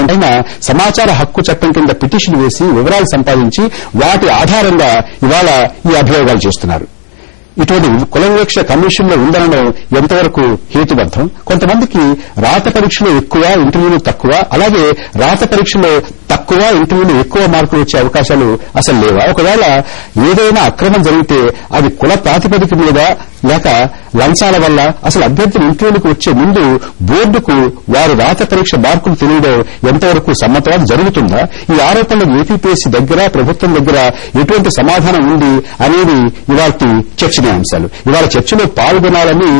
చేసుకోండి అయినా సమాచార హక్కు చట్టం కింద పిటిషన్ వేసి వివరాలు సంపాదించి వాటి ఆధారంగా ఇవాళ ఈ అభియోగాలు చేస్తున్నారు. ఇటువంటి కుల వివక్ష కమిషన్లో ఉందనడం ఎంతవరకు హేతుబద్ధం? కొంతమందికి రాత పరీక్షలో ఎక్కువ, ఇంటర్వ్యూలు తక్కువ, అలాగే రాత పరీక్షలో తక్కువ, ఇంటర్వ్యూలు ఎక్కువ మార్కులు వచ్చే అవకాశాలు అసలు లేవా? ఒకవేళ ఏదైనా అక్రమం జరిగితే అది కుల ప్రాతిపదిక మీద లేక లంచాల వల్ల అసలు అభ్యర్థులు ఇంటర్వ్యూలకు వచ్చే ముందు బోర్డుకు వారు రాత పరీక్ష మార్కులు తెలియడం ఎంతవరకు సమ్మతం జరుగుతుందా? ఈ ఆరోపణలకు ఏపీపీఎస్సీ దగ్గర, ప్రభుత్వం దగ్గర ఎటువంటి సమాధానం ఉంది అనేది ఇవాళ చర్చనీయాంశాలు. ఇవాళ చర్చలో పాల్గొనాలని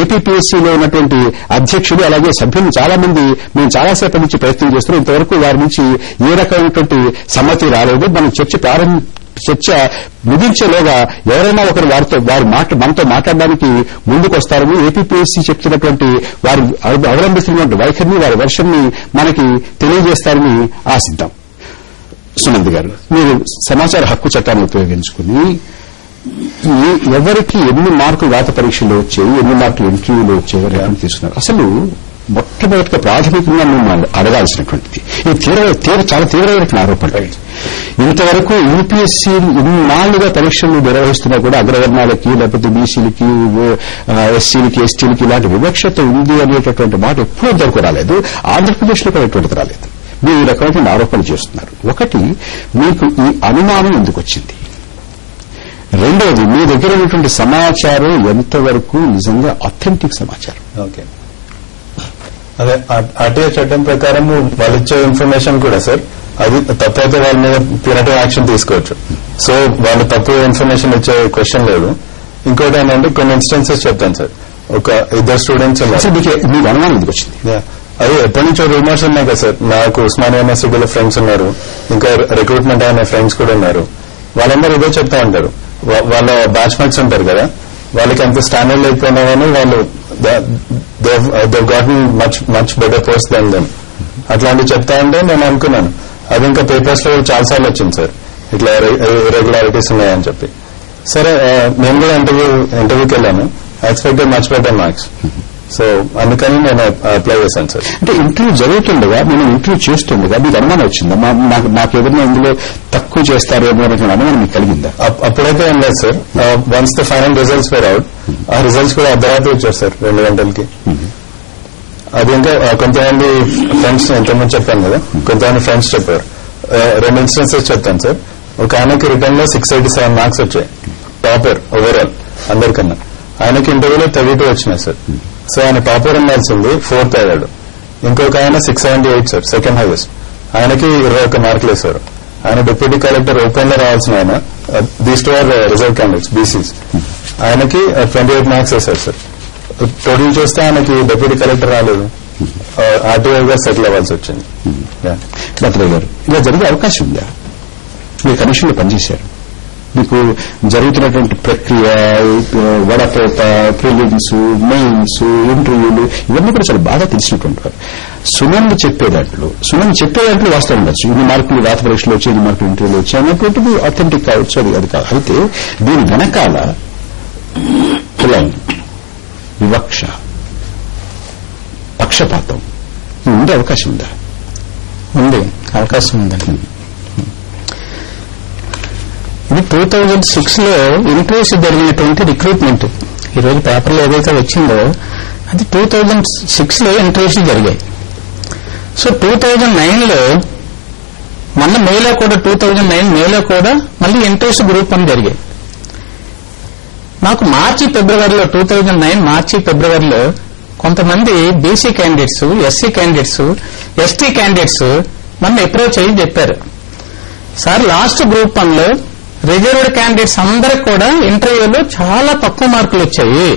ఏపీపీఎస్సీలో ఉన్నటువంటి అధ్యక్షుడు అలాగే సభ్యులు చాలా మంది మేము చాలాసేపటి నుంచి ప్రయత్నం చేస్తున్నాం. ఇంతవరకు వారి నుంచి ఏ రకమైనటువంటి సమ్మతి రాలేదు. మనం చర్చ ముగించేలోగా ఎవరైనా ఒకరు మనతో మాట్లాడడానికి ముందుకు వస్తారని ఏపీపీఎస్సీ చెప్తున్నటువంటి వారు అవలంబిస్తున్నటువంటి వైఖరిని, వారి వెర్షన్ని మనకి తెలియజేస్తారని ఆశిద్దాం. సునంద్ గారు, మీరు సమాచార హక్కు చట్టాన్ని ఉపయోగించుకుని ఎవరికి ఎన్ని మార్కులు రాత పరీక్షలో వచ్చాయి, ఎన్ని మార్కులు ఇంటర్వ్యూలో వచ్చాయి అని తీసుకున్నారు. అసలు మొట్టమొదటిగా ప్రాథమికంగా మేము అడగాల్సినటువంటిది ఇది చాలా తీవ్రమైన ఆరోపణ. ఇంతవరకు యూపీఎస్సీ ఇన్నాళ్లుగా పరీక్షలు నిర్వహిస్తున్నా కూడా అగ్రవర్ణాలకి లేకపోతే బీసీలకి, ఎస్సీలకి, ఎస్టీలకి ఇలాంటి వివక్షత ఉంది అనేటటువంటి మాట ఎప్పుడూ ఇంతవరకు రాలేదు. ఆంధ్రప్రదేశ్లో కూడా ఎటువంటిది రాలేదు. మీరు ఈ రకమైన ఆరోపణలు చేస్తున్నారు. ఒకటి, మీకు ఈ అనుమానం ఎందుకు వచ్చింది? రెండవది, మీ దగ్గర ఉన్నటువంటి సమాచారం ఎంతవరకు నిజంగా అథెంటిక్ సమాచారం? ఓకే, అదే ఆర్టీఐ చట్టం ప్రకారం వాళ్ళు ఇచ్చే ఇన్ఫర్మేషన్ కూడా సార్ అది తప్పైతే వాళ్ళ మీద ప్యూనిటివ్ యాక్షన్ తీసుకోవచ్చు. సో వాళ్ళు తప్పు ఇన్ఫర్మేషన్ ఇచ్చే క్వశ్చన్ లేదు. ఇంకోటి ఏంటంటే కొన్ని ఇన్స్టెన్సెస్ చెప్తాను సార్. ఒక ఇద్దరు స్టూడెంట్స్ మీకు అనుమానం ఎందుకు వచ్చింది? అది ఎప్పటి నుంచో రూమర్స్ ఉన్నాయి కదా సార్. నాకు ఉస్మానియా యూనివర్సిటీలో ఫ్రెండ్స్ ఉన్నారు, ఇంకా రిక్రూట్మెంట్ అయిన ఫ్రెండ్స్ కూడా ఉన్నారు. వాళ్ళందరూ ఇదే చెప్తా ఉంటారు. వాళ్ళ బ్యాచ్మేట్స్ ఉంటారు కదా, వాళ్ళకి అంత స్టాండర్డ్ లేకపోయినా కానీ వాళ్ళు got much better post than them అట్లాంటివి చెప్తా ఉంటే నేను అనుకున్నాను అది ఇంకా పేపర్స్ లో చాలాసార్లు వచ్చింది సార్ ఇట్లా ఇర్రెగ్యులారిటీస్ ఉన్నాయని చెప్పి. సరే, నేను కూడా ఇంటర్వ్యూకి వెళ్ళాను. I expected much better marks. So అందుకని నేను అప్లై చేశాను సార్. అంటే ఇంటర్వ్యూ జరుగుతుండగా, మనం ఇంటర్వ్యూ చేస్తుండగా మీకు అనుమానం వచ్చిందా? నాకు ఏదైనా ఇందులో తక్కువ చేస్తారేమో అనే అనుమానం మీకు కలిగిందా? అప్పుడైతే ఏం లేదు sir. Once the final results were out, ఆ రిజల్ట్స్ కూడా అర్ధరాత్రి వచ్చారు సార్, 2 గంటలకి. అది ఇంకా కొంతమంది ఫ్రెండ్స్ ఎంతమంది చెప్పాను కదా, కొంతమంది ఫ్రెండ్స్ చెప్పారు. 2 ఇన్స్టెన్సెస్ చెప్తాను సార్. ఒక ఆయనకి రిటర్న్ లో 687 మార్క్స్ వచ్చాయి, టాపర్ ఓవరాల్ అందరికన్నా. ఆయనకి ఇంటర్వ్యూలో 32 వచ్చినాయి సార్. సో ఆయన టాపర్ ఉండాల్సింది 4th అయ్యాడు. ఇంకొక ఆయన 678 సార్, సెకండ్ హైయెస్ట్. ఆయనకి 21 మార్కులు వేశారు. ఆయన డిప్యూటీ కలెక్టర్ ఓపెన్ లో రావాల్సిన ఆయన, these two are reserve candidates BCs, ఆయనకి 28 మార్క్స్ వేశారు సార్. టోటల్ చూస్తే ఆయనకి డిప్యూటీ కలెక్టర్ రాలేదు, ఆర్టీఐగా సెటిల్ అవ్వాల్సి వచ్చింది. భద్రయ్య గారు, ఇలా జరిగే అవకాశం ఉందా? మీరు కమిషన్లో పనిచేశారు, మీకు జరుగుతున్నటువంటి ప్రక్రియ, వడపోత, ప్రిలిమ్స్, మెయిన్స్, ఇంటర్వ్యూలు ఇవన్నీ కూడా చాలా బాగా తెలిసినటువంటి వారు. సునంద్ చెప్పే దాంట్లో వాస్తవం ఉండొచ్చు. ఇన్ని మార్కులు రాత పరీక్షలు వచ్చి, ఇన్ని మార్కులు ఇంటర్వ్యూలు వచ్చాయి అనేటువంటిది అథెంటిక్ కావచ్చు, అది కాదు. అయితే దీని వెనకాల కులం, వివక్ష, పక్షపాతం ఉండే అవకాశం ఉందా? ఉంది, అవకాశం ఉందండి. ఇది 2006లో ఇంటర్వ్యూస్ జరిగినటువంటి రిక్రూట్మెంట్. ఈరోజు పేపర్లో ఏదైతే వచ్చిందో అది 2006లో ఇంటర్వ్యూస్ జరిగాయి. సో 2009లో మొన్న మేలో కూడా 2009 మేలో కూడా మళ్ళీ ఇంటర్వ్యూస్ గ్రూప్ 1 జరిగాయి. నాకు మార్చి ఫిబ్రవరిలో కొంతమంది BC candidates, SC candidates, ST candidates నన్ను అప్రోచ్ అయ్యి చెప్పారు, సార్ లాస్ట్ గ్రూప్ 1లో రిజర్వ్డ్ క్యాండిడేట్స్ అందరికి కూడా ఇంటర్వ్యూలో చాలా తక్కువ మార్కులు వచ్చాయి,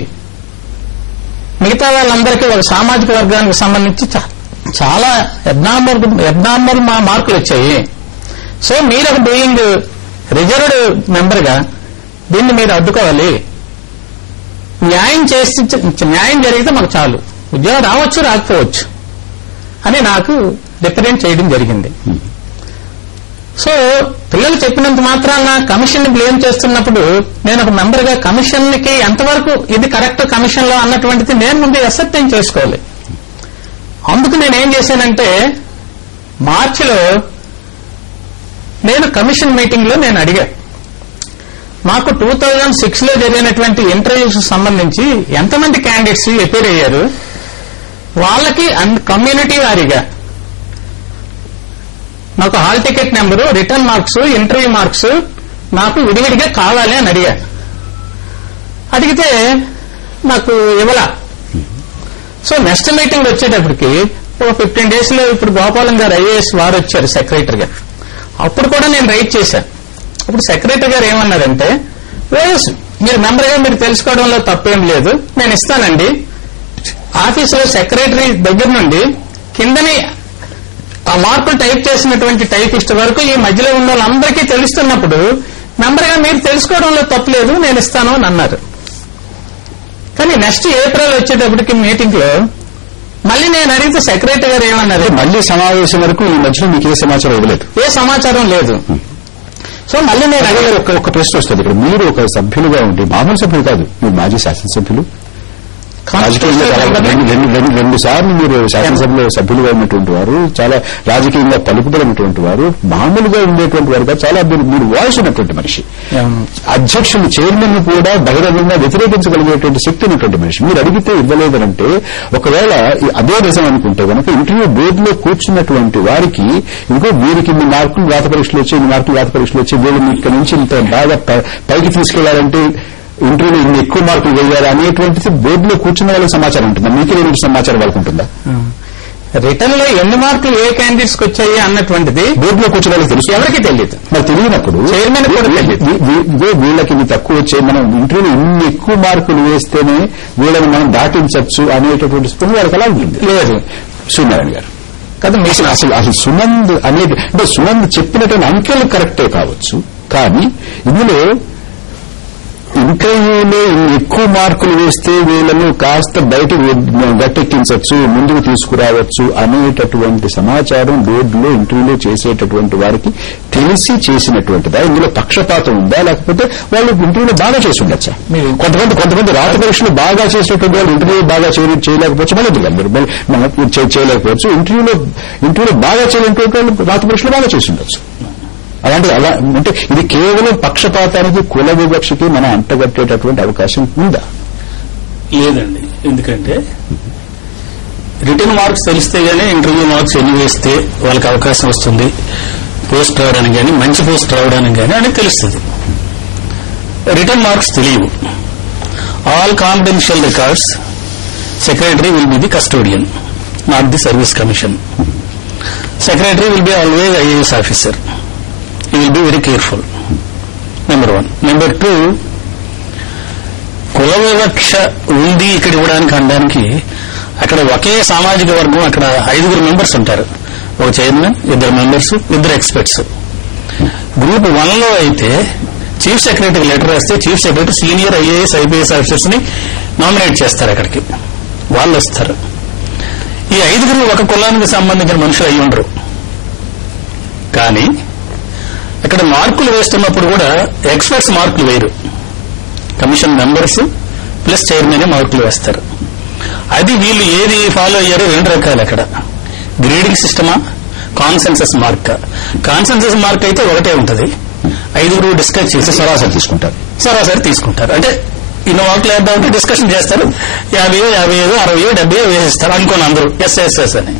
మిగతా వాళ్ళందరికీ ఒక సామాజిక వర్గానికి సంబంధించి చాలా అబ్నార్మల్ మార్కులు వచ్చాయి. సో మీరు ఒక బీయింగ్ రిజర్వ్డ్ మెంబర్ గా దీన్ని మీరు అడ్డుకోవాలి, న్యాయం జరిగితే మాకు చాలు, ఉద్యోగం రావచ్చు రాకపోవచ్చు అని నాకు రిప్రజెంట్ చేయడం జరిగింది. సో పిల్లలు చెప్పినంత మాత్రాన కమిషన్ ని బ్లేమ్ చేస్తున్నప్పుడు నేను ఒక మెంబర్ గా కమిషన్ కి ఎంతవరకు ఇది కరెక్ట్ కమిషన్ లో అన్నటువంటిది నేను ముందు అసెప్టెన్స్ చేసుకోవాలి. అందుకు నేనేం చేశానంటే మార్చిలో నేను కమిషన్ మీటింగ్ లో నేను అడిగా, మాకు 2006 లో జరిగినటువంటి ఇంటర్వ్యూస్ సంబంధించి ఎంతమంది క్యాండిడేట్స్ అపీర్ అయ్యారు, వాళ్ళకి కమ్యూనిటీ వారీగా నాకు hall ticket number, return marks, interview marks నాకు విడివిడిగా కావాలి అని అడిగా. అడిగితే నాకు ఇవ్వలా. సో నెక్స్ట్ మీటింగ్ వచ్చేటప్పటికి ఒక 15 days లో ఇప్పుడు గోపాలం గారు ఐఏఎస్ వారు వచ్చారు సెక్రటరీగా. అప్పుడు కూడా నేను రైట్ చేశాను. అప్పుడు సెక్రటరీ గారు ఏమన్నారంటే, మీరు మెంబర్గా మీరు తెలుసుకోవడంలో తప్పేం లేదు, నేను ఇస్తానండి. ఆఫీసులో సెక్రటరీ దగ్గర నుండి కిందని ఆ మార్కులు టైప్ చేసినటువంటి టైపిస్ట్ వరకు ఈ మధ్యలో ఉన్న వాళ్ళందరికీ తెలుస్తున్నప్పుడు మెంబర్గా మీరు తెలుసుకోవడంలో తప్పలేదు, నేను ఇస్తాను అని అన్నారు. కానీ నెక్స్ట్ ఏప్రిల్ వచ్చేటప్పటికి మీటింగ్ లో మళ్ళీ నేను అడిగితే సెక్రటరీ గారు ఏమన్నారు, మళ్ళీ సమావేశం వరకు ఈ మధ్యలో మీకు ఏ సమాచారం ఇవ్వలేదు, ఏ సమాచారం లేదు. సో మళ్ళీ నేను అడిగే ఒక ప్రశ్న వస్తుంది ఇక్కడ. మీరు ఒక సభ్యులుగా ఉండి, మామూలు సభ్యులు కాదు, మీరు మాజీ శాసనసభ్యులు, రాజకీయంగా రెండు సార్లు మీరు శాసనసభలో సభ్యులుగా ఉన్నటువంటి వారు, చాలా రాజకీయంగా పలుకుబడినటువంటి వారు, మామూలుగా ఉండేటువంటి వారుగా చాలా మీరు వాయిస్ ఉన్నటువంటి మనిషి, అధ్యక్షులు చైర్మన్ కూడా బహిరంగంగా వ్యతిరేకించగలిగేటువంటి శక్తి ఉన్నటువంటి మనిషి. మీరు అడిగితే ఇవ్వలేదనంటే ఒకవేళ అదే నిజం అనుకుంటే కనుక ఇంటర్వ్యూ బోర్డులో కూర్చున్నటువంటి వారికి ఇంకో వీరికి ఇన్ని మార్కులు రాత పరీక్షలు వచ్చి, ఇన్ని మార్కులు రాత పరీక్షలు వచ్చి, వీళ్ళు ఇక్కడ నుంచి ఇంత బాగా పైకి తీసుకెళ్లారంటే ఇంటర్వ్యూలో ఇన్ని ఎక్కువ మార్కులు వేయాలి అనేటువంటిది బోర్డులో కూర్చున్న వాళ్ళకి సమాచారం ఉంటుందా? మీకే సమాచారం వాళ్ళకు ఉంటుందా? రిటర్న్ లో ఎన్ని మార్కులు ఏ క్యాండిడేట్స్ కి వచ్చాయి అన్నటువంటిది బోర్డులో కూర్చున్న వాళ్ళకి తెలుసు, ఎవరికి తెలియదు. మరి తెలియనప్పుడు చైర్మన్ వీళ్ళకి ఇన్ని తక్కువ వచ్చాయి, మనం ఇంటర్వ్యూలో ఇన్ని ఎక్కువ మార్కులు వేస్తేనే వీళ్ళని మనం దాటించవచ్చు అనేటటువంటి స్పృహ వాళ్ళకి ఎలా ఉంటుంది? లేదు. సూర్యనారాయణ గారు కదా, అసలు సునంద్ అనేది అంటే సునంద్ చెప్పినటువంటి అంకెలు కరెక్టే కావచ్చు, కానీ ఇందులో ఇంటర్వ్యూలో ఎక్కువ మార్కులు వేస్తే వీళ్ళను కాస్త బయటకు గట్టెక్కించవచ్చు, ముందుకు తీసుకురావచ్చు అనేటటువంటి సమాచారం బోర్డులో ఇంటర్వ్యూలో చేసేటటువంటి వారికి తెలిసి చేసినటువంటిదా? ఇందులో పక్షపాతం ఉందా, లేకపోతే వాళ్ళు ఇంటర్వ్యూలో బాగా చేసి ఉండొచ్చా? కొంతమంది రాత పరీక్షలు బాగా చేసేటువంటి వాళ్ళు ఇంటర్వ్యూ బాగా చేయలేకపోవచ్చు, మళ్ళీ చేయలేకపోవచ్చు. ఇంటర్వ్యూలో బాగా చేయలేటువంటి వాళ్ళు రాత పరీక్షలు బాగా చేసి ఉండొచ్చు. అలాంటి అలా అంటే ఇది కేవలం పక్షపాతానికి, కుల వివక్షకి మనం అంటగట్టేటటువంటి అవకాశం ఉందా? లేదండి. ఎందుకంటే రిటర్న్ మార్క్స్ తెలిస్తే గానీ ఇంటర్వ్యూ మార్క్స్ ఎన్ని వేస్తే వాళ్ళకి అవకాశం వస్తుంది, పోస్ట్ రావడానికి కానీ మంచి పోస్ట్ రావడానికి కానీ అనేది తెలుస్తుంది. రిటర్న్ మార్క్స్ తెలియవు. All confidential records secretary will be the custodian, not the service commission. Secretary will be always IAS officer. He will be very careful. Number 1. Number 2, కుల వివక్ష ఉంది ఇక్కడ ఇవ్వడానికి అనడానికి అక్కడ ఒకే సామాజిక వర్గం, అక్కడ 5 మెంబర్స్ ఉంటారు, ఒక చైర్మన్, 2 మెంబర్స్, 2 ఎక్స్పర్ట్స్. గ్రూప్ 1 లో అయితే చీఫ్ సెక్రటరీ లెటర్ రాస్తే chief secretary senior IAS IPS officers ని నామినేట్ చేస్తారు, అక్కడికి వాళ్ళు వస్తారు. ఈ 5 ఒక కులానికి సంబంధించిన మనుషులు అయి ఉండరు. కానీ అక్కడ మార్కులు వేస్తున్నప్పుడు కూడా ఎక్స్పర్ట్స్ మార్కులు వేయరు, కమిషన్ మెంబర్స్ ప్లస్ చైర్మన్ మార్కులు వేస్తారు. అది వీళ్ళు ఏది ఫాలో అయ్యారో 2 రకాలు. అక్కడ గ్రేడింగ్ సిస్టమా, కాన్సెన్సస్ మార్క్. కాన్సెన్సస్ మార్క్ అయితే ఒకటే ఉంటుంది, 5 డిస్కస్ చేసి సరాసరి తీసుకుంటారు. అంటే ఇన్ని మార్కులు వేద్దామంటే డిస్కషన్ చేస్తారు, 50, 55, 60, 70 వేసేస్తారు అనుకోని అందరూ ఎస్ఎస్ఎస్ అని.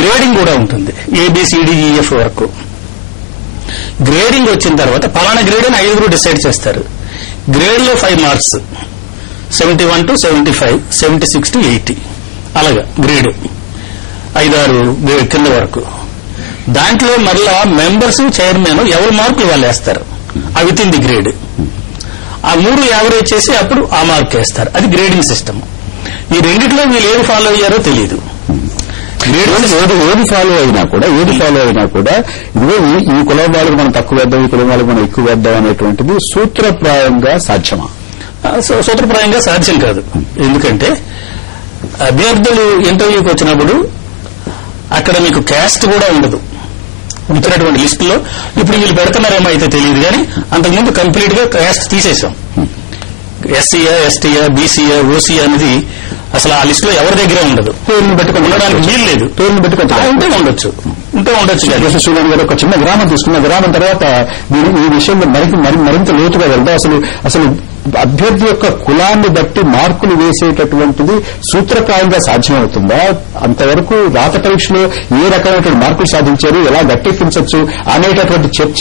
గ్రేడింగ్ కూడా ఉంటుంది, ఏబిసిడిఈఎఫ్ వరకు. గ్రేడింగ్ వచ్చిన తర్వాత పలానా గ్రేడ్ అని 5 డిసైడ్ చేస్తారు. గ్రేడ్ లో 5 మార్క్స్, 71 to 75, 76 to 80 అలాగా గ్రేడ్ 5-6 కింద వరకు. దాంట్లో మరలా మెంబర్స్, చైర్మన్ ఎవరి మార్కులు వాళ్ళు వేస్తారు, అవి విత్ ఇన్ ది గ్రేడ్. ఆ 3 యావరేజ్ చేసి అప్పుడు ఆ మార్క్ వేస్తారు. అది గ్రేడింగ్ సిస్టమ్. ఈ రెండిట్లో వీళ్ళు ఏది ఫాలో అయ్యారో తెలియదు. ఏది ఫాలో అయినా కూడా ఇదిగో ఈ కులం వాళ్ళకి మనం తక్కువ వేద్దాం, ఈ కులం వాళ్ళకి మనం ఎక్కువ వేద్దాం అనేటువంటిది సూత్రప్రాయంగా సాధ్యమా? సూత్రప్రాయంగా సాధ్యం కాదు. ఎందుకంటే అభ్యర్థులు ఇంటర్వ్యూకి వచ్చినప్పుడు అక్కడ మీకు క్యాస్ట్ కూడా ఉండదు. ఇచ్చినటువంటి లిస్టులో ఇప్పుడు వీళ్ళు పెడుతున్నారేమో అయితే తెలియదు, కానీ అంతకుముందు కంప్లీట్ గా క్యాస్ట్ తీసేశాం. ఎస్సీయా, ఎస్టీయా, బీసీయా, ఓసీయా అనేది అసలు ఆ లిస్ట్ లో ఎవరి దగ్గర ఉండదు. పేరుని పెట్టుకుని ఉండడానికి వీలు లేదు. పేరుని పెట్టుకుంటే ఉంటే ఉండొచ్చు, ఉంటే ఉండొచ్చు కదా. ప్రొఫెసర్ శ్రీరామ్ గారు ఒక చిన్న గ్రామం తీసుకున్న గ్రామం తర్వాత ఈ విషయంలో మరింత లోతుగా వెళ్దాం. అసలు అభ్యర్థి యొక్క కులాన్ని బట్టి మార్కులు వేసేటటువంటిది సూత్రప్రాయంగా సాధ్యమవుతుందా? అంతవరకు రాత పరీక్షలో ఏ రకమైనటువంటి మార్కులు సాధించారు, ఎలా గట్టెక్కించవచ్చు అనేటటువంటి చర్చ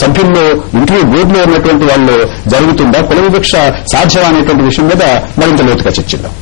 సభ్యుల్లో, ఇంటర్వ్యూ బోర్డులో ఉన్నటువంటి వాళ్ళు జరుగుతుందా? కుల వివక్ష సాధ్యం అనేటువంటి విషయం మీద మరింత లోతుగా చర్చిద్దాం.